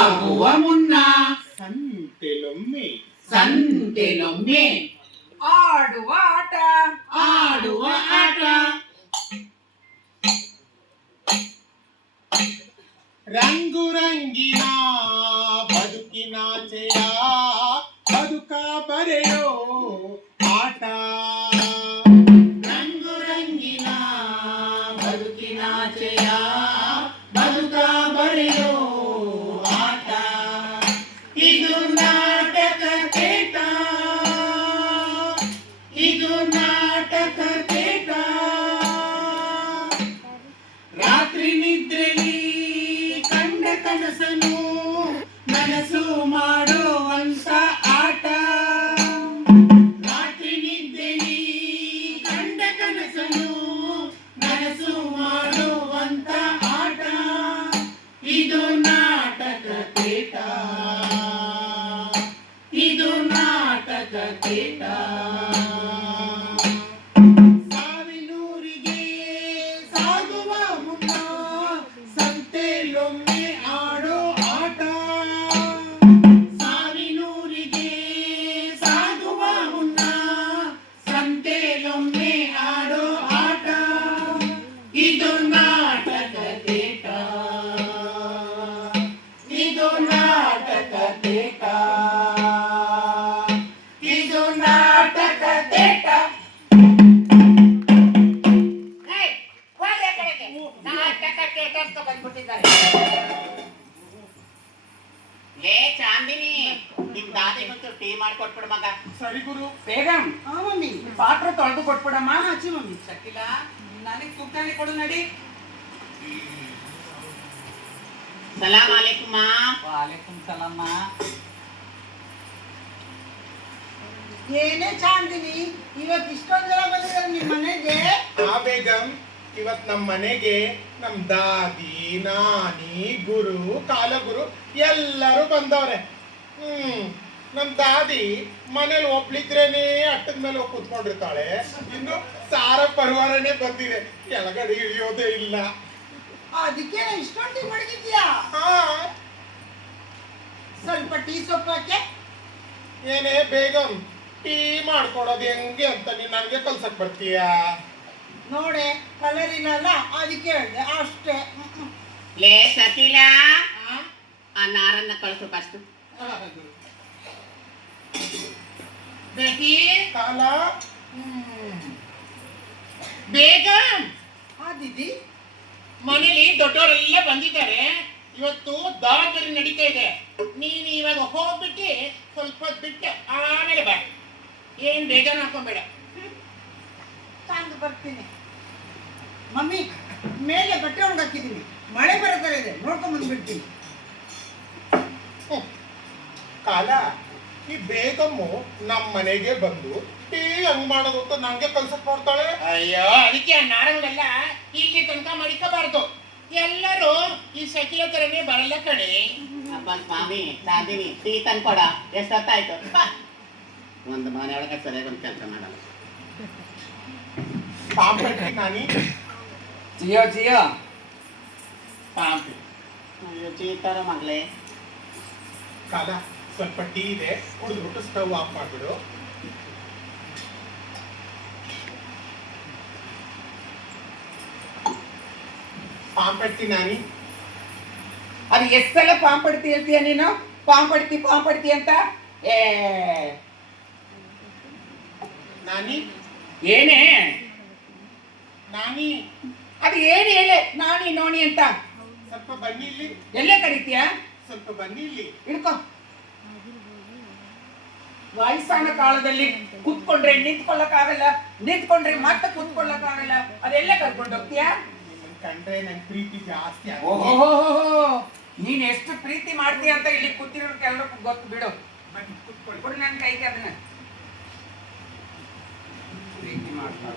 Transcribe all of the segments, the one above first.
ಆಗುವ ಮುನ್ನ ಸಂತೆಲೊಮ್ಮೆ ಸಂತೆಲೊಮ್ಮೆ ಆಡುವ ಆಟ ಆಡುವ ಆಟ ರಂಗು ರಂಗಿನ ಬದುಕಿನಾಚೆಯ ಬದುಕ ಬರೆಯೋ ಆಟ ರಂಗು ರಂಗಿನ ಬದುಕಿನಾಚೆಯ ಬದುಕ ಬರೆಯೋ ಆಟ ಇದು ನಾಟಕ ಕೇಟ ಇದು ನಾಟಕ ಕೇಟ ರಾತ್ರಿ ನಿದ್ರೆಲಿ ಕಂಡ ಕನಸನು ನನಸು ಮಾಡುವಂತ ಆಟ ರಾತ್ರಿ ನಿದ್ದೆಲಿ ಕಂಡ ಕನಸನು ನನಸು ಮಾಡುವಂತ ಆಟ ಇದು ನಾಟಕ ಕೇಟ ಇದು ನಾಟಕ ಕೇಟ ಸಾವಿನೂರಿಗೆ ಸಾಗುವ ಮುನ್ನ ಸಂತೆಲೊಮ್ಮೆ ಆಡೋ ಆಟ ಸಾವಿನೂರಿಗೆ ಸಾಗುವ ಮುನ್ನ ಸಂತೆಲೊಮ್ಮೆ ಆಡೋ ಆಟ ಇದು ನಾಟಕ ಕೇಟ ಇದು ನಾಟಕ ಕೇಟ ಇದು ನಾಟಕ ಕೇಟ ಲೇ ಚಾಂದಿನಿ ನಿಮ್ ದಾದಿಗೊಂದು ಟೀ ಮಾಡ್ಕೊಟ್ಬಿಡು ಮಗ. ಸರಿ ಗುರು. ಬೇಗಂ ಮಮ್ಮಿ ಪಾತ್ರೆ ತೊಳೆದು ಕೊಟ್ಬಿಡಮ್ಮ. ಆಚೆ ಮಮ್ಮಿ ಶಕಿಲ ನನಗೆ ತೂಕನೇ ಕೊಡು ನಡಿ. ಸಲಾಮ್ ಅಲೈಕುಮ್ ಮಾ. ವಾಲೇಕುಂ ಸಲಾಮ. ಏನೇ ಚಾಂದಿನಿ ಇವತ್ತು ಇಷ್ಟೊಂದು ಜನ ಬಂದಿದ್ದಾರೆ ನಿಮ್ಮ ಮನೆಗೆ. ಆ ಬೇಗಂ ಇವತ್ ನಮ್ ಮನೆಗೆ ನಮ್ ದಾದಿ ನಾನಿ ಗುರು ಕಾಲಗುರು ಎಲ್ಲರೂ ಬಂದವ್ರೆ. ನಮ್ ದಾದಿ ಮನೇಲಿ ಒಬ್ಳಿದ್ರೇನೆ ಅಟ್ಟದ ಮೇಲೆ ಹೋಗಿ ಕೂತ್ಕೊಂಡಿರ್ತಾಳೆ. ಇನ್ನು ಸಾರ ಪರಿವಾರನೇ ಬಂದಿದೆ, ಕೆಳಗಡೆ ಇಳಿಯೋದೇ ಇಲ್ಲ. ಅದಕ್ಕೆ ಇಷ್ಟೊಂದು ಟೀ ಮಡಗಿದ್ಯಾ? ಹಾ ಸ್ವಲ್ಪ ಟೀ ಸೊಪ್ಪು ಹಾಕೆ. ಏನೇ ಬೇಗಂ ಟೀ ಮಾಡ್ಕೊಡೋದು ಹೆಂಗೆ ಅಂತ ನೀನ್ ನನ್ಗೆ ಕಲ್ಸಕ್ ಬರ್ತೀಯಾ? ನೋಡೆ ಕಲರ್ ಇಲ್ಲಲ್ಲ ಅದಕ್ಕೆ ಹೇಳಿದೆ ಅಷ್ಟೇ. ಲೇ ಶಕಿಲ ಆ ನಾರನ್ನ ಕಳಿಸು ಫಸ್ಟ್. ಬೇಕಿ ಕಾಲ ಬೇಗ ದಿದಿ ಮನೇಲಿ ದೊಡ್ಡವರೆಲ್ಲ ಬಂದಿದ್ದಾರೆ. ಇವತ್ತು ದಾವಣಗೆರೆ ನಡೀತಾ ಇದೆ. ನೀನು ಇವಾಗ ಹೋಗ್ಬಿಟ್ಟು ಸ್ವಲ್ಪ ಹೊತ್ತು ಬಿಟ್ಟು ಆಮೇಲೆ ಬಾ. ಏನ್ ಬೇಜಾರು ಹಾಕೊಂಬೇಡ. ತಂದು ಬರ್ತೀನಿ. ಮಮ್ಮಿ ಮೇಲೆ ಬಟ್ಟೆ ಒಣಗಾಕಿದ್ದೀನಿ, ಮಳೆ ಬರೋ ಥರ ಇದೆ, ನೋಡ್ಕೊಂಡ್ ಬಂದ್ಬಿಡ್ತೀನಿ. ಕಾಲ ಈ ಬೇಗಮ್ಮು ನಮ್ ಮನೆಗೆ ಬಂದು ಟೀ ಹಂಗ್ ಮಾಡೋದು ಅಂತ ನಂಗೆ ಕಲ್ಸಕ್ ನೋಡ್ತಾಳೆ. ಅಯ್ಯೋ ಅದಕ್ಕೆ ಆ ನಾರಗಳೆಲ್ಲ ಇಲ್ಲಿ ತನಕ ಮಡಿಕಬಾರ್ದು. ಎಲ್ಲರೂ ಈ ಶಕಿಲ ತರನೇ ಬರಲ್ಲ ಕಣೆ. ಅಪ್ಪ ಸ್ವಾಮಿ ದಾದಿನಿ ಟೀ ತಂದ್ಕೊಡ. ಎಷ್ಟೊತ್ತಾಯ್ತು? ಒಂದು ಮನೆಯೊಳಗೆ ಸರಿಯಾಗಿ ಒಂದು ಕೆಲಸ ಮಾಡಲ್ಲ. ಪಾಂಪಟ್ಟಿ ನಾನಿ ಜಿಯೋ ಜಿಯೋ ಪಾಂಪಿ ಅಯ್ಯೋ ಚೀತಾರ ಮಗಳೇ. ಕಾಲ ಸ್ವಲ್ಪ ಟೀ ಇದೆ, ಕುಡಿದ್ಬಿಟ್ಟು ಸ್ಟವ್ ಆಫ್ ಮಾಡ್ಬಿಡು. ಪಾಂಪಟ್ಟಿ ನಾನಿ ಅದು ಎಷ್ಟು ಸಲ ಪಾಂಪಡ್ತಿ ಹೇಳ್ತೀಯ ನೀನು? ಪಾಂಪಡ್ತಿ ಅಂತ. ಏ ನಾನಿ ಏನೇ ನಾನಿ ಅದು ಏನು ಹೇಳೆ ನಾನಿ ನೋಣಿ ಅಂತ? ಸ್ವಲ್ಪ ಬನ್ನಿ ಇಲ್ಲಿ. ಎಲ್ಲೇ ಕರೀತೀಯ? ಸ್ವಲ್ಪ ಬನ್ನಿ ಇಲ್ಲಿ. ಹಿಡ್ಕೊ. ವಯಸ್ಸಾನ ಕಾಲದಲ್ಲಿ ಕೂತ್ಕೊಂಡ್ರೆ ನಿಂತ್ಕೊಳ್ಳಕ್ಕಾಗಲ್ಲ, ನಿಂತ್ಕೊಂಡ್ರೆ ಮತ್ತೆ ಕೂತ್ಕೊಳ್ಳಕ್ಕಾಗಲ್ಲ, ಅದೆಲ್ಲ ಕರ್ಕೊಂಡು ಹೋಗ್ತೀಯಾ? ನಿಮ್ಮನ್ ಕಂಡ್ರೆ ನನ್ ಪ್ರೀತಿ ಜಾಸ್ತಿ ಓಹೋ, ಆಗುತ್ತೆ. ನೀನ್ ಎಷ್ಟು ಪ್ರೀತಿ ಮಾಡ್ತೀಯ ಅಂತ ಇಲ್ಲಿ ಕೂತಿರೋರ್ಗೆ ಎಲ್ಲರಿಗೂ ಗೊತ್ತು ಬಿಡು. ಬನ್ನಿ ಕೂತ್ಕೊಳ್ಳಿ. ಕೊಡು ನನ್ನ ಕೈಗೆ ಅದನ್ನ. ಪ್ರೀತಿ ಮಾಡ್ತಾಳ.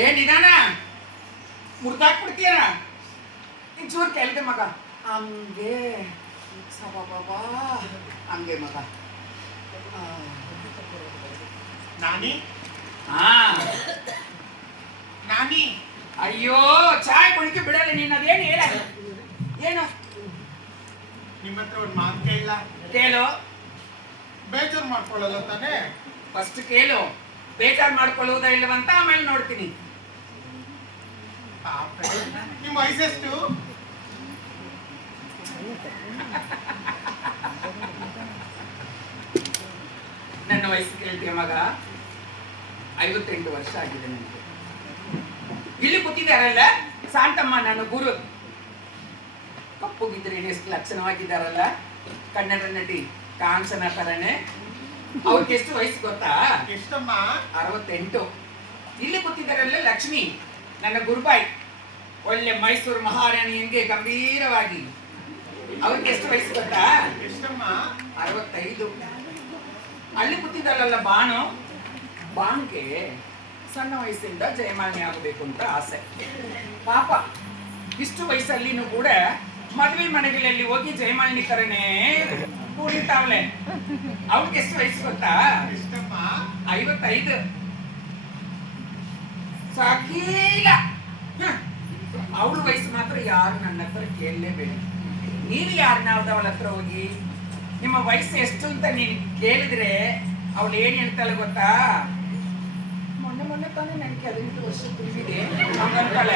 ಏ ನಿಧಾನ, ಮುರ್ದಾಕ್ಬಿಡ್ತೀಯ. ಚೂರು ಕೆಳಗೆ ಮಗ, ಹಂಗೆ ಸಬಾಬಾ, ಹಂಗೆ ಮಗ. ನಾನಿ ಹಾ ನಾನಿ ಅಯ್ಯೋ ಚಾಯ್ ಕುಡಿಕೆ ಬಿಡಲ್ಲ ನೀನು, ಅದೇನು ಹೇಳ, ಏನು ನಿಮ್ಮ ಹತ್ರ ಒಂದು ಮಾತು ಕೇಳಲ್ಲ, ಕೇಳು, ಬೇಜಾರು ಮಾಡ್ಕೊಳ್ಳಲ್ಲ ತಾನೇ? ಫಸ್ಟ್ ಕೇಳು, ಬೇಜಾರು ಮಾಡ್ಕೊಳ್ಳುವುದ ಇಲ್ಲವಂತ ಆಮೇಲೆ ನೋಡ್ತೀನಿ. ಪಾಪ, ನಿಮ್ಮ ವಯಸ್ಸೆಷ್ಟು? ನನ್ನ ವಯಸ್ಸು ಕೇಳ್ತೀಯ ಮಗ? 58 ವರ್ಷ ಆಗಿದೆ ನನಗೆ. ಇಲ್ಲಿ ಕೂತಿದ್ದಾರಲ್ಲ ಶಾಂತಮ್ಮ, ನನ್ನ ಗುರು, ಕಪ್ಪುಗಿದ್ರೆ ಎಷ್ಟು ಲಕ್ಷಣವಾಗಿದ್ದಾರಲ್ಲ, ಕನ್ನಡ ನಟಿ ಕಾಂಚನ ತರನೇ. ಅವ್ರಿಗೆ ಎಷ್ಟು ವಯಸ್ಸು ಗೊತ್ತಾ? ಎಷ್ಟಮ್ಮ? 68. ಇಲ್ಲಿ ಕೂತಿದ್ದಾರಲ್ಲ ಲಕ್ಷ್ಮಿ, ನನ್ನ ಗುರುಬಾಯಿ, ಒಳ್ಳೆ ಮೈಸೂರು ಮಹಾರಾಣಿ ಹೆಂಗೆ ಗಂಭೀರವಾಗಿ. ಅವ್ರಿಗೆ ಎಷ್ಟು ವಯಸ್ಸು ಗೊತ್ತಾ? ಎಷ್ಟಮ್ಮ? 65. ಅಲ್ಲಿ ಕೂತಿದ್ದಾರಲ್ಲ ಬಾನು, ಬಾನ್ಗೆ ಸಣ್ಣ ವಯಸ್ಸಿಂದ ಜಯಮಾನ್ಯ ಆಗಬೇಕು ಅಂತ ಆಸೆ. ಪಾಪ ಇಷ್ಟು ವಯಸ್ಸಲ್ಲಿನೂ ಕೂಡ ಮದುವೆ ಮನೆಗಳಲ್ಲಿ ಹೋಗಿ ಜಯಮಾಲಿನಿ ತರನೇ ಕೂಡಿರ್ತಾವಳೆ. ಅವ್ರಿಗೆ ಎಷ್ಟು ವಯಸ್ಸು ಗೊತ್ತಾ? ಎಷ್ಟಮ್ಮ? 55. ಸಾಕೀಲ. ಅವಳ ವಯಸ್ಸು ಮಾತ್ರ ಯಾರು ನನ್ನ ಹತ್ರ ಕೇಳಲೇಬೇಡಿ. ನೀವು ಯಾರನ್ನಾವ್ದು ಅವಳ ಹತ್ರ ಹೋಗಿ ನಿಮ್ಮ ವಯಸ್ಸು ಎಷ್ಟು ಅಂತ ನೀನು ಕೇಳಿದ್ರೆ ಅವಳು ಏನ್ ಹೇಳ್ತಾಳೆ ಗೊತ್ತಾ? ಮೊನ್ನೆ ತಾನೇ ನನಗೆ 18 ವರ್ಷ ತುಂಬಿದೆ ಹಂಗಂತಾಳೆ.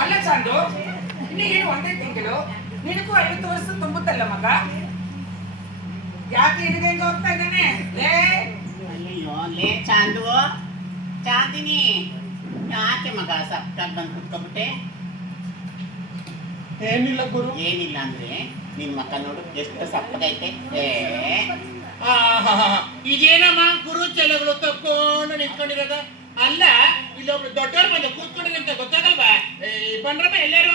ಅಲ್ಲ ಚಾಂದು, ಇನ್ನೇನು ಒಂದೇ ತಿಂಗಳು, ನಿನಗೂ 50 ವರ್ಷ ತುಂಬುತ್ತಲ್ಲ ಮಗ. ಯಾಕೆ ನಿನಗೆ ಹೆಂಗ ಹೋಗ್ತಾ ಇದ್ದಾನೆ? ಅಯ್ಯೋ ಲೇ ಚಾಂದು, ಚಾಂದಿನಿ, ಯಾಕೆ ಮಗ ಸಪ್ತಾಗಿ ಬಂದು ಕುತ್ಕೊಂಡ್ಬಿಟ್ಟೆ? ಏನಿಲ್ಲ ಗುರು. ಏನಿಲ್ಲ ಅಂದ್ರೆ ನಿನ್ ಮಕ್ಕ ನೋಡು ಎಷ್ಟು ಸಪ್ಪಗೈತೆ. ಇದೇನಮ್ಮ ಗುರು ಚೆಲಗಳು ತಕ್ಕೊಂಡು ನಿಂತ್ಕೊಂಡಿರೋದ? ಅಲ್ಲ, ಇಲ್ಲೊಬ್ರು ದೊಡ್ಡವ್ರು ಬಂದು ಕೂತ್ಕೊಂಡಿರಿ ಅಂತ ಗೊತ್ತಾಗಲ್ವಾ? ಬಂದ್ರಮ್ಮ ಎಲ್ಲಾರು?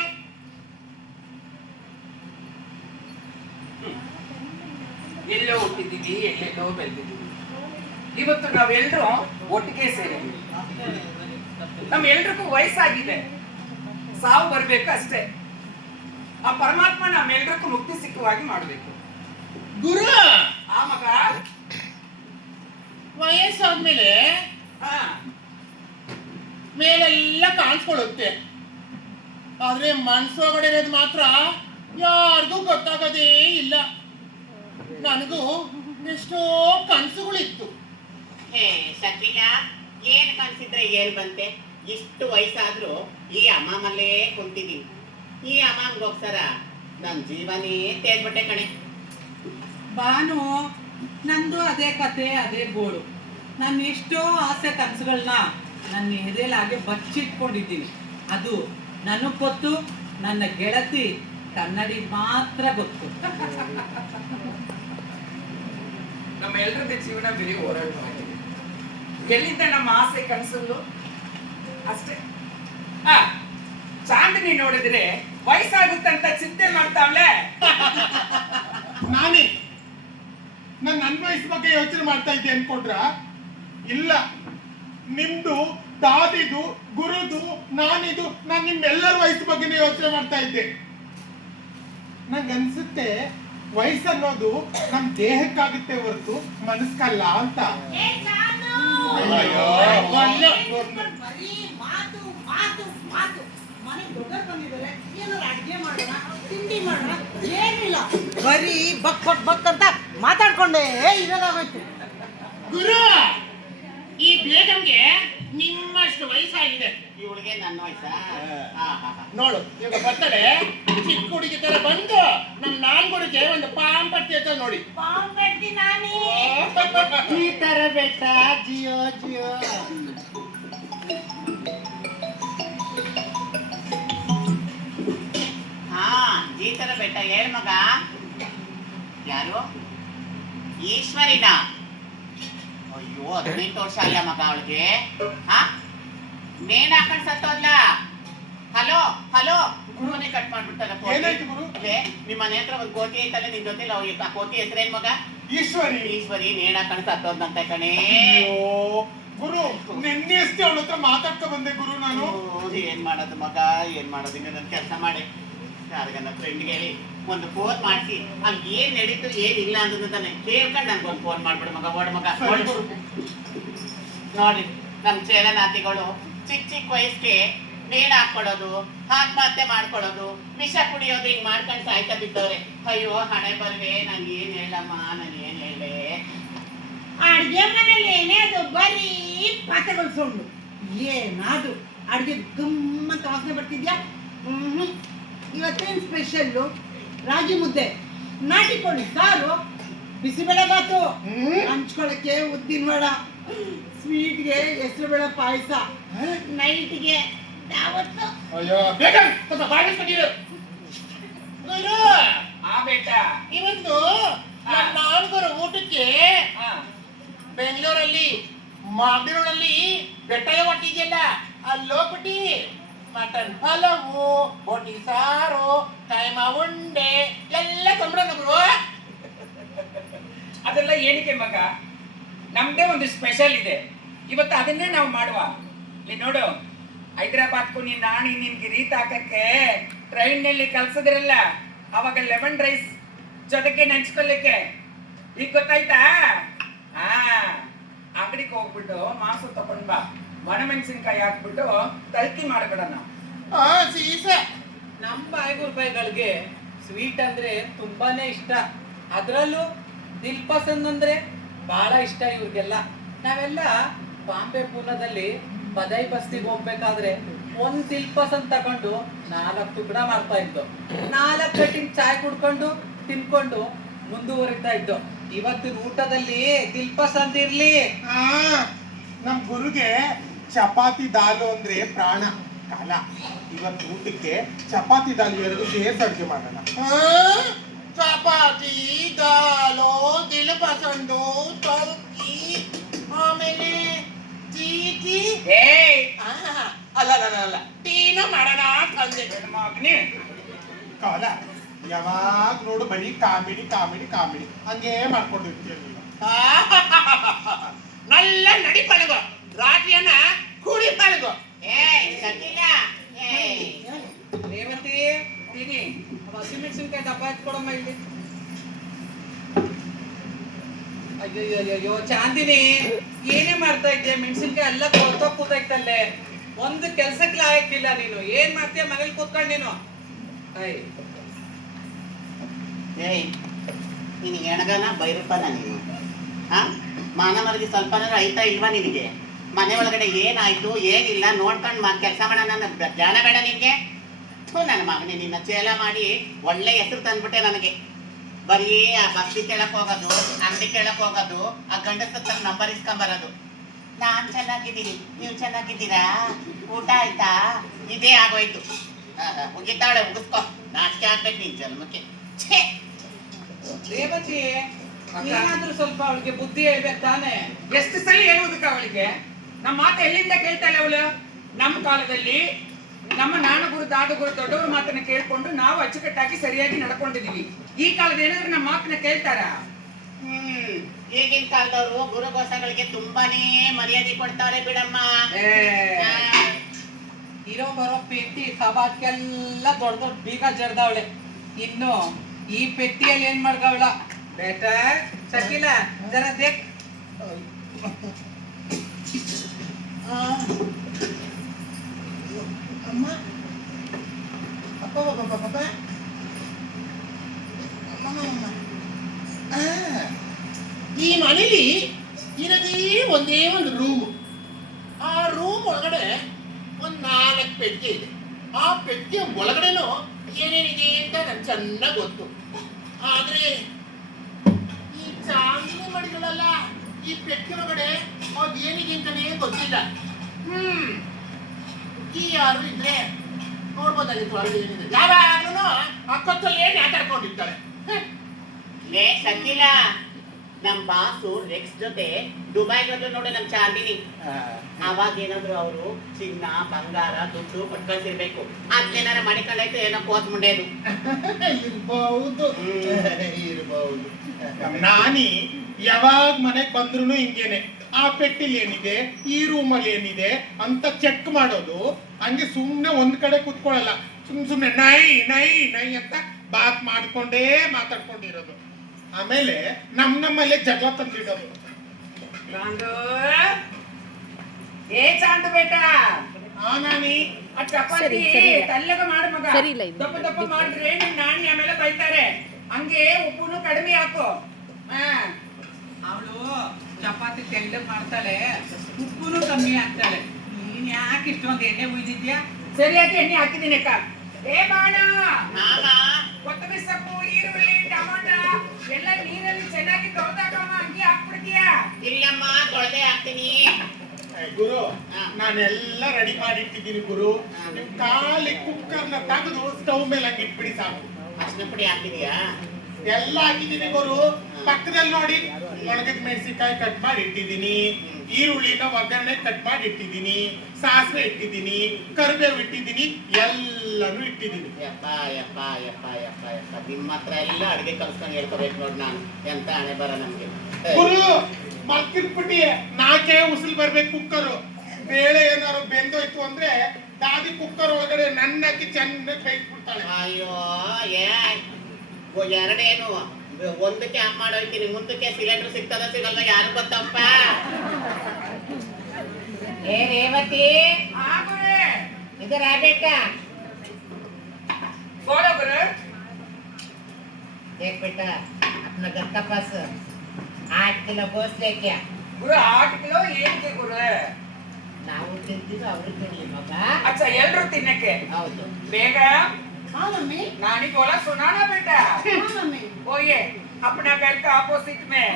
ಎಲ್ಲೋ ಹುಟ್ಟಿದ್ದೀವಿ, ಎಲ್ಲೆಲ್ಲೋ ಬೆಳೆದಿದ್ದೀವಿ. ಇವತ್ತು ನಾವೆಲ್ಲರೂ ಒಟ್ಟಿಗೆ ಸೇರಿದ್ದೀವಿ. ನಮ್ಮೆಲ್ರಿಗೂ ವಯಸ್ಸಾಗಿದೆ, ಸಾವು ಬರ್ಬೇಕು ಅಷ್ಟೇ. ಆ ಪರಮಾತ್ಮ ನಮ್ಮೆಲ್ರಿಗೂ ಮುಕ್ತಿ ಸಿಕ್ಕುವಾಗಿ ಮಾಡಬೇಕು. ಗುರು, ಆ ಮಗ ವಯಸ್ಸಾದ್ಮೇಲೆ ಹಾ ಮೇಲೆಲ್ಲ ಕಾಣಿಸ್ಕೊಳ್ಳುತ್ತೆ, ಆದ್ರೆ ಮನ್ಸೊಳಗಡೆ ಇರೋದು ಮಾತ್ರ ಯಾರಿಗೂ ಗೊತ್ತಾಗೋದೇ ಇಲ್ಲ. ನನಗೂ ಎಷ್ಟೋ ಕನಸುಗಳಿತ್ತು. ಹೇ ಶಕ್ತಿಯ, ಏನ್ ಕನ್ಸಿದ್ರೆ ಏನ್ ಬಂತೆ? ಇಷ್ಟು ವಯಸ್ಸಾದ್ರೂ ಈ ಅಮ್ಮಮ್ಮಲ್ಲೇ ಕುಂತಿದ್ದೀನಿ. ಈ ಅಮ್ಮಗೋಸ್ಕರ ನನ್ ಜೀವನೇ ತೇರ್ಬಿಟ್ಟೆ ಕಣೆ. ಬಾನು, ನಂದು ಅದೇ ಕತೆ, ಅದೇ ಗೋಳು. ನಾನು ಎಷ್ಟೋ ಆಸೆ ಕನಸುಗಳನ್ನ ನನ್ನ ಎದೆಲಾಗೆ ಬಚ್ಚಿಟ್ಕೊಂಡಿದ್ದೀನಿ. ಅದು ನನಗೆ ಗೊತ್ತು, ನನ್ನ ಗೆಳತಿ ಕನ್ನಡಿ ಮಾತ್ರ ಗೊತ್ತು. ನಮ್ಮೆಲ್ಲರದ ಜೀವನ ಬರೀ ಹೋರಾಟವಾಗಿದೆ. ಎಲ್ಲಿಂದ ನಮ್ಮ ಆಸೆ ಕನಸಲು ಅಷ್ಟೇ. ಚಾಂದಿನಿ ನೋಡಿದ್ರೆ ವಯಸ್ಸಾಗುತ್ತಂತ ಚಿಂತೆ ಮಾಡ್ತಾವ್ಲೆ. ನಾನೇ ನನ್ನ ವಯಸ್ಸು ಬಗ್ಗೆ ಯೋಚನೆ ಮಾಡ್ತಾ ಇದ್ದೆ ಅನ್ಕೊಂಡ್ರ? ಇಲ್ಲ, ನಿಮ್ದು, ದಾದಿದು, ಗುರುದು, ನಾನಿದು, ನಾನು ನಿಮ್ಮೆಲ್ಲರ ವಯಸ್ಸು ಬಗ್ಗೆನೇ ಯೋಚನೆ ಮಾಡ್ತಾ ಇದ್ದೆ. ನಂಗನ್ಸುತ್ತೆ ವಯಸ್ಸನ್ನೋದು ನಮ್ ದೇಹಕ್ಕಾಗುತ್ತೆ ಹೊರತು ಮನಸ್ಕಲ್ಲ ಅಂತ. ಬರೀ ಮಾತು ಮಾತು ಮಾತು. ಮನೆ ದೊಡ್ಡವ್ರು ಬಂದಿದ್ದಾರೆ, ಏನಾದ್ರು ಅಡ್ಗೆ ಮಾಡೋಣ, ತಿಂಡಿ ಮಾಡೋಣ, ಏನಿಲ್ಲ, ಬರೀ ಬಕ್ ಬಕ್ ಬಕ್ ಅಂತ ಮಾತಾಡ್ಕೊಂಡೇ ಇರೋದಾಗೋಯ್ತು. ಗುರು, ಈ ಬೇಗಂಗೆ ನಿಮ್ಮಷ್ಟು ವಯಸ್ಸಾಗಿದೆ. ಇವಳಿಗೆ ನನ್ನ ವಯಸ್ಸಾ? ನೋಡು, ಇವಾಗ ಬರ್ತಡೆ ಚಿಕ್ಕ ಹುಡುಗಿ ತರ ಬಂದು ನಮ್ ನಾಲ್ಗುರಿಗೆ ಒಂದು ಪಾಂಪಟ್ಟಿ ಅಂತ ನೋಡಿ. ಪಾಂಪಟ್ಟಿ ನಾನೇ. ಈ ತರ ಬೆಟ್ಟ ಜಿಯೋ ಜಿಯೋ. ಈ ತರ ಬೆಟ್ಟ ಹೇಳ್ ಮಗ. ಯಾರು? ಈಶ್ವರಿನ? ಅಯ್ಯೋ, 18 ವರ್ಷ ಅಲ್ಲ ಮಗ ಅವಳಿಗೆ. ನೇಣ್ ಹಾಕೊಂಡ್ ಸತ್ತೋದ್ಲ. ಹಲೋ ಹಲೋ, ಗುರುವನ್ನೇ ಕಟ್ ಮಾಡ್ಬಿಡ್ತಲ್ಲ. ಏನಾಯ್ತು ಗುರು? ನಿಮ್ಮ ಮನೆ ಹತ್ರ ಒಂದು ಕೋಟಿ ಐತಲ್ಲ, ನಿನ್ ಜೊತೆ ಆ ಕೋಟಿ ಹೆಸರೇನ್ ಮಗ? ಈಶ್ವರಿ. ಈಶ್ವರಿ ನೇಣ್ ಹಾಕೊಂಡ್ ಸತ್ತೋದ್ನಂತೆ ಕಣೆ. ಅಯ್ಯೋ ಗುರು, ನಿನ್ನೆ ಅಷ್ಟೇ ಅವಳ ಹತ್ರ ಮಾತಾಡ್ತಾ ಬಂದೆ ಗುರು ನಾನು. ಏನ್ ಮಾಡೋದು ಮಗ, ಏನ್ ಮಾಡೋದು? ಇನ್ನು ನನ್ ಕೆಲಸ ಮಾಡಿ ಯಾರಿಗನ್ನ ಫ್ರೆಂಡ್ಗೆ ಹೇಳಿ ಒಂದು ಫೋನ್ ಮಾಡಿಸಿ ಅಲ್ಲಿ ಏನ್ ನಡೀತು ಏನಿಲ್ಲ ಅನ್ನೋದನ್ನ ಕೇಳ್ಕೊಂಡು ನನ್ಗೊಂದು ಫೋನ್ ಮಾಡ್ಬಿಡು ಮಗ. ಓಡ್ ಮಗ, ನೋಡಿ ನಮ್ ಚೇಲನಾತಿಗಳು ಚಿಕ್ಕ ಚಿಕ್ಕ ವಯಸ್ಸಿಗೆ ನೇಣು ಹಾಕೊಳ್ಳೋದು, ಆತ್ಮಹತ್ಯೆ ಮಾಡ್ಕೊಳ್ಳೋದು, ವಿಷ ಕುಡಿಯೋದು, ಹಿಂಗ್ ಮಾಡ್ಕೊಂಡು ಸಾಯ್ತಾ ಬಿದ್ದವ್ರೆ. ಅಯ್ಯೋ ಹಣೆ ಬರ್ವೆ, ನಾನು ಏನ್ ಹೇಳಮ್ಮ, ನಾನು ಏನ್ ಹೇಳೆ. ಅಡ್ಗೆ ಮನೇಲಿ ಏನೇ ಅದು ಬರೀ ಪಾತ್ರೆಗಳು ಸೊಂಡು. ಏನಾದ್ರು ಅಡ್ಗೆ ಗಮ್ಮಂತ ವಾಸನೆ ಬರ್ತಿದ್ಯಾ? ಇವತ್ತೇನು ಸ್ಪೆಷಲ್ಲು? ರಾಗಿ ಮುದ್ದೆ, ನಾಟಿ ಕೋಳಿ ಸಾರು, ಬಿಸಿಬೇಳೆ ಬಾತು, ಹಂಚ್ಕೊಳಕ್ಕೆ ಉದ್ದಿನ ವಡ, ಸ್ವೀಟ್ಗೆ ಹೆಸರುಬೇಳೆ ಪಾಯಸ, ನೈಟ್ಗೆ ಯಾವತ್ತು ಅಯ್ಯೋ ಬೇಗ ಸ್ವಲ್ಪ ಬಾಡಿಸ್ಕೊಂಡಿರು. ಗುರು, ಆ ಬೇಟ ಇವತ್ತು ನಮ್ಮ ನಾಲ್ಕರು ಊಟಕ್ಕೆ ಬೆಂಗಳೂರಲ್ಲಿ ಮಾಗಡಿರೋಡಲ್ಲಿ ಬೆಟ್ಟಯ ಹೊಟ್ಟಿದೆಯಲ್ಲ, ಅಲ್ಲಿ ಹೋಗ್ಬಿಟ್ಟು ಮಟನ್ ಪಲಾವು, ಬೋಟಿ ಸಾರು, ಕೈಮಾ ಉಂಡೆ ಎಲ್ಲ ತಂದ್ಬಿಡೋಣ ಗುರು. ಅದೆಲ್ಲ ಏನಕ್ಕೆ ಮಗ? ನಮ್ದೇ ಒಂದು ಸ್ಪೆಷಲ್ ಇದೆ, ಇವತ್ತು ಅದನ್ನೇ ನಾವು ಮಾಡುವ. ಇಲ್ಲಿ ನೋಡು, ಹೈದರಾಬಾದ್ಗೂ ನೀನ್ ನಾಣಿ ನಿನ್ಗೆ ರೀತ್ ಹಾಕಕ್ಕೆ ಟ್ರೈನ್ನಲ್ಲಿ ಕಲ್ಸದ್ರಲ್ಲ, ಅವಾಗ ಲೆಮನ್ ರೈಸ್ ಜೊತೆಗೆ ನೆಂಚ್ಕೊಳ್ಲಿಕ್ಕೆ ಈಗ ಗೊತ್ತಾಯ್ತಾ? ಅಂಗಡಿಗೆ ಹೋಗ್ಬಿಟ್ಟು ಮಾಂಸ ತಕೊಂಡ್ ಬಾ, ಒಣಮೆಣಸಿನ್ಕಾಯಿ ಹಾಕ್ಬಿಟ್ಟು ತಲ್ಕಿ ಮಾಡ್ಬಿಡೋಣ. ಸೀಸ ನಮ್ಮ ಬಾಯಿಗುರ್ಬೈಗಳಿಗೆ ಸ್ವೀಟ್ ಅಂದ್ರೆ ತುಂಬಾನೇ ಇಷ್ಟ. ಅದ್ರಲ್ಲೂ ದಿಲ್ ಪಸಂದ್ ಅಂದ್ರೆ ಬಹಳ ಇಷ್ಟ ಇವ್ರಿಗೆಲ್ಲ. ನಾವೆಲ್ಲ ಬಾಂಬೆ ಪೂನಾದಲ್ಲಿ ಬದೈ ಬಸ್ತಿಗೆ ಹೋಗ್ಬೇಕಾದ್ರೆ ಒಂದ್ ದಿಲ್ ಪಸಂದ್ ತಗೊಂಡು 4 ಟುಕಡ ಮಾಡ್ತಾ ಇದ್ದು, 4 ಕಟ್ಟಿಂಗ್ ಚಾಯ್ ಕುಡ್ಕೊಂಡು ತಿನ್ಕೊಂಡು ಮುಂದುವರಿತಾ ಇದ್ದು. ಇವತ್ತಿನ ಊಟದಲ್ಲಿ ದಿಲ್ ಪಸಂದ್ ಇರ್ಲಿ. ನಮ್ ಗುರುಗೆ ಚಪಾತಿ ದಾಲು ಅಂದ್ರೆ ಪ್ರಾಣ ಕಾಲ. ಇವತ್ತು ಊಟಕ್ಕೆ ಚಪಾತಿ ದಾಲು 2 ಸೇರ್ಸಿ ಅಡ್ಗೆ ಮಾಡೋಣ. ಚಪಾತಿ, ದಾಲು, ದಿಲ್ ಪಸಂದು, ತೌಕಿ, ಆಮೇಲೆ ಚೀಚಿ. ಅಲ್ಲ ಅಲ್ಲ ಅಲ್ಲ, ಟೀನ ಮಾಡೋಣ ಅಂದೆ. ಮಗನೇ, ಕಾಲ ಯಾವಾಗ ನೋಡು ಬರೀ ಕಾಮಿಡಿ ಕಾಮಿಡಿ ಕಾಮಿಡಿ ಹಂಗೇ ಮಾಡ್ಕೊಂಡಿರ್ತೀಯ ನೀನು. ನಲ್ಲ ನಡಿ ಪಳಗು, ರಾತ್ರಿಯನ್ನ ಕೂಡಿ ಪಳಗು. ರೇವತಿ, ತಿನ್ನಿ. ಹಸಿಮೆಣಸಿನ್ಕಾಯಿ ಡಬ್ಬ ಎತ್ಕೊಡಮ್ಮ ಇಲ್ಲಿ. ಅಯ್ಯೋ ಚಾಂದಿನಿ, ಏನೇ ಮಾಡ್ತಾ ಇದ್ದೆ? ಮೆಣಸಿನ್ಕಾಯಿ ಎಲ್ಲ ಕೊಳ್ತೋ ಕೂತೈತಲ್ಲೇ. ಒಂದು ಕೆಲ್ಸಕ್ಕೆ ಲಾಯಕ್ಕಿಲ್ಲ ನೀನು. ಏನ್ ಮಾಡ್ತೀಯ ಮನೇಲಿ ಕೂತ್ಕೊಂಡು ನೀನು? ನಿನಗೆ ಎಣಗನ ಬೈರಪ್ಪನ ನೀನು. ಮಾನ ಮರದಿ ಸ್ವಲ್ಪ ಐತಾ ಇಲ್ವಾ ನಿನಗೆ? ಮನೆ ಒಳಗಡೆ ಏನಾಯ್ತು ಏನಿಲ್ಲ ನೋಡ್ಕೊಂಡು ಕೆಲಸ ಮಾಡೋಣ ಜ್ಞಾನ ಬೇಡ ನಿನ್ಗೆ? ನನ್ನ ಮಗನೇ, ನಿನ್ನ ಚೇಲ ಮಾಡಿ ಒಳ್ಳೆ ಹೆಸರು ತಂದ್ಬಿಟ್ಟೆ ನನಗೆ. ಬರೀ ಆ ಬಸ್ತಿ ಕೇಳಕ್ ಹೋಗೋದು, ಅಂಗಡಿ ಕೇಳಕ್ ಹೋಗೋದು, ಆ ಗಂಡಸ ನಂಬರ್ ಇಸ್ಕೊಂಬರೋದು. ನಾನ್ ಚೆನ್ನಾಗಿದ್ದೀನಿ, ನೀವು ಚೆನ್ನಾಗಿದ್ದೀರಾ, ಊಟ ಆಯ್ತಾ, ಇದೇ ಆಗೋಯ್ತು. ಮುಗಿತಾವಳೆ, ಮುಗಿಸ್ಕೊ. ನಾಚಿಕೆ ಆಗ್ಬೇಕು ನಿನ್ ಜನ್ಮಕ್ಕೆ. ಛೇ, ರೇವತಿ, ಏನಾದ್ರೂ ಸ್ವಲ್ಪ ಅವಳಿಗೆ ಬುದ್ಧಿ ಹೇಳ್ಬೇಕು ತಾನೆ? ಎಷ್ಟು ಸಲ ಹೇಳುವುದಕ್ಕ ಅವಳಿಗೆ? ನಮ್ಮ ಮಾತು ಎಲ್ಲಿಂದ ಕೇಳ್ತಾಳೆ ಅವಳು? ನಮ್ಮ ಕಾಲದಲ್ಲಿ ನಮ್ಮ ನಾನಗುರು ದಾದಗುರು ದೊಡ್ಡವ್ರ ಮಾತನ್ನ ಕೇಳ್ಕೊಂಡು ನಾವು ಅಚ್ಚುಕಟ್ಟಾಗಿ ಸರಿಯಾಗಿ ನಡ್ಕೊಂಡಿದೀವಿ. ಈ ಕಾಲದ ಏನಾದ್ರು ನಮ್ಮ ಮಾತನ್ನ ಕೇಳ್ತಾರ? ಈಗಿನ ಕಾಲದವರು ಗುರುಗೋಸಗಳಿಗೆ ತುಂಬಾನೇ ಮರ್ಯಾದೆ ಕೊಡ್ತಾರೆ ಬಿಡಮ್ಮ. ಇರೋ ಬರೋ ಪೆಟ್ಟಿ ಕಬಾಟ್ಗೆಲ್ಲ ದೊಡ್ಡ ದೊಡ್ಡ ಬೀಗ ಜರ್ದವಳೆ. ಇನ್ನು ಈ ಪೆಟ್ಟಿಯಲ್ಲಿ ಏನ್ ಮಾಡ್ಕವಳ? ಬೇಟ ಶಕಿಲ, ಜರ ದೇಖ್. ಅಮ್ಮ, ಅಪ್ಪ ಪಾಪ ಪಾಪ, ಈ ಮನೇಲಿ ಇರೋದೇ ಒಂದೇ ಒಂದು ರೂಮ್. ಆ ರೂಮ್ ಒಳಗಡೆ ಒಂದ್ 4 ಪೆಟ್ಟಿಗೆ ಇದೆ. ಆ ಪೆಟ್ಟಿಗೆ ಒಳಗಡೆನೂ ಏನೇನಿದೆ ಅಂತ ನನ್ಗೆ ಚೆನ್ನಾಗಿ ಗೊತ್ತು. ಆದ್ರೆ ಈ ಚಾಂದಿನಿ ಮಡಿಗಳಲ್ಲ, ಈ ಪೆಟ್ಟಿಗೆ ಒಳಗಡೆ ಅದೇನಿದೆ ಅಂತಾನೇ ಗೊತ್ತಿಲ್ಲ. ಈ ಯಾರು ಇದ್ರೆ ನೋಡ್ಬೋದಾಗಿತ್ತು ಒಳಗಡೆ ಏನಿದೆ. ಯಾವಾಗ್ಲೂ ಅಕ್ಕತ್ತಲ್ಲೇ ಮಾತಾಡ್ಕೊಂಡಿರ್ತಾರೆ. ಲೇ ಶಕಿಲ, ನಮ್ ಬಾಸು ರೆಕ್ಸ್ ಜೊತೆ ದುಬೈಗೆ ಹೋದ್ರು ನೋಡಿ ನಮ್ ಚಾಂದಿನಿ. ಅವಾಗ ಏನಾದ್ರು ಅವರು ಚಿನ್ನ ಬಂಗಾರ ದುಡ್ಡು ಕೊಟ್ಕಳ್ಸಿರ್ಬೇಕು. ಅದ್ನೇನಾರ ಮಡಿಕೊಂಡಾಯ್ತು ಏನೋ ಕೋತ್ ಮುಂಡೆದು ಇರ್ಬಹುದು ಇರ್ಬಹುದು. ನಾನಿ ಯಾವಾಗ ಮನೆಗ್ ಬಂದ್ರು ಹಿಂಗೇನೆ, ಆ ಪೆಟ್ಟಿಲಿ ಏನಿದೆ, ಈ ರೂಮಲ್ಲಿ ಏನಿದೆ ಅಂತ ಚೆಕ್ ಮಾಡೋದು. ಹಂಗೆ ಸುಮ್ನೆ ಒಂದ್ ಕಡೆ ಕುತ್ಕೊಳ್ಳಲ್ಲ, ಸುಮ್ನೆ ನೈ ನೈ ನೈ ಅಂತ ಬಾತ್ ಮಾಡ್ಕೊಂಡೇ ಮಾತಾಡ್ಕೊಂಡಿರೋದು. ಆಮೇಲೆ ನಮ್ಮಲ್ಲೇ ಜಗಳ ತಂದಿಡೋದು. ఏ చాంత బేట ಹಾ ನಾನಿ ಆ ಚಪಾತಿ ತಳ್ಳಗ ಮಾಡು ಮಗ. ದಪ್ಪ ದಪ್ಪ ಮಾಡಿದ್ರೆ ನಿಮ್ ನಾಣಿ ಆಮೇಲೆ ಬೈತಾರೆ. ಹಂಗೆ ಉಪ್ಪುನು ಕಡಿಮೆ ಹಾಕು. ಅವಳು ಚಪಾತಿ ತೆಳ್ಳಗ್ ಮಾಡ್ತಾಳೆ, ಉಪ್ಪುನು ಕಮ್ಮಿ ಹಾಕ್ತಾಳೆ. ನೀನ್ ಯಾಕೆ ಇಷ್ಟೊಂದು ಎಣ್ಣೆ ಉಯ್ದಿದ್ಯಾ? ಸರಿಯಾಗಿ ಎಣ್ಣೆ ಹಾಕಿದ್ದೀನಿ ಅಕ್ಕ. ಏ ಬಾಣ, ಮಾಮ ಕೊತ್ತಂಬರಿ ಸೊಪ್ಪು, ಈರುಳ್ಳಿ, ಟೊಮಾಟೊ ಎಲ್ಲ ನೀರಲ್ಲಿ ಚೆನ್ನಾಗಿ ತೊಳೆದಾಕಮ್ಮ. ಹಂಗೆ ಹಾಕ್ಬಿಡ್ತೀಯಾ? ಇಲ್ಲಮ್ಮ ತೊಳೆದೇ ಹಾಕ್ತೀನಿ. ಗುರು ಹಾ. ನಾನೆಲ್ಲ ರೆಡಿ ಮಾಡಿಟ್ಟಿದ್ದೀನಿ ಗುರು. ಹಾ. ನೀವು ಖಾಲಿ ಕುಕ್ಕರ್ನ ತೆಗೆದು ಸ್ಟವ್ ಮೇಲೆ ಹಂಗೆ ಇಟ್ಬಿಡಿ ಸಾಕು. ಅರ್ಶಿನ ಪುಡಿ ಹಾಕಿದೀಯಾ? ಎಲ್ಲ ಹಾಕಿದ್ದೀನಿ ಗುರು. ಪಕ್ಕದಲ್ಲಿ ನೋಡಿ ಒಣಗಿದ ಮೆಣಸಿನಕಾಯಿ ಕಟ್ ಮಾಡಿ ಇಟ್ಟಿದ್ದೀನಿ, ಈರುಳ್ಳಿನ ಒಗ್ಗರಣೆ ಕಟ್ ಮಾಡಿ ಇಟ್ಟಿದ್ದೀನಿ, ಸಾಸಿವೆ ಇಟ್ಟಿದ್ದೀನಿ, ಕರಿಬೇವು ಇಟ್ಟಿದ್ದೀನಿ, ಎಲ್ಲನೂ ಇಟ್ಟಿದ್ದೀನಿ. ಯಪ್ಪ ಯಪ್ಪ ಯಪ್ಪ ಯಪ್ಪ ಯಪ್ಪ ನಿಮ್ಮ ಹತ್ರ ಎಲ್ಲ ಅಡಿಗೆ ಕಲ್ಸ್ಕೊಂಡು ಹೇಳ್ಕೋಬೇಕು ನೋಡಿ ನಾನು. ಎಂತ ಹಣೆ ಬರ ನಮ್ಗೆ. ಗುರು ಮರ್ತಿರ್ಬಿಟ್ಟಿ, 4 ಉಸಿಲ್ ಬರ್ಬೇಕು ಕುಕ್ಕರು. ಬೇಳೆ ಏನಾದ್ರು ಬೆಂದೋಯ್ತು ಅಂದ್ರೆ ದಾದಿ ಕುಕ್ಕರ್ ಒಳಗಡೆ ನನ್ನಕ್ಕೆ ಚೆನ್ನಾಗಿ ಬೇಯಿಸ್ಬಿಡ್ತಾಳೆ. ಅಯ್ಯೋ ಎರಡೇನು ಒಂದಕ್ಕೆ ಆಫ್ ಮಾಡೋಯ್ತೀನಿ, ಮುಂದಕ್ಕೆ ಸಿಲಿಂಡರ್ ಸಿಗ್ತದ ಸಿಗಲ್ವ ಯಾರು ಗೊತ್ತಪ್ಪ. ಏ ರೇವತಿ ಆಗುರೆ इधर आ बेटा। बोलो गुरु। देख बेटा अपना घर का पास 8 किलो गोश्त लेके आ। ಗುರು 8 ಕಿಲೋ ಏನಕ್ಕೆ ಗುರು? ನಾವು ತಿಂತೀವಿ ಅವರು ತಿನ್ಲಿ ಮಗ. अच्छा ಎಲ್ಲರೂ ತಿನ್ನಕ್ಕೆ? ಹೌದು. ಬೇಗ हाँ मम्मी नानी बोला सुनाना बेटा। हाँ मम्मी वो ये अपना घर का अपोजिट में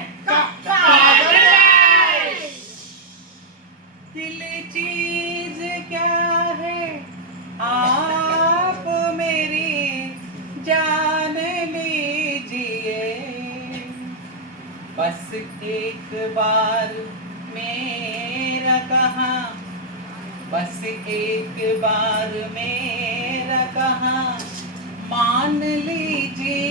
दिल चीज क्या है आप मेरी जान लीजिए, बस एक बार मेरा कहा, बस एक बार मेरा कहा मान लीजिए।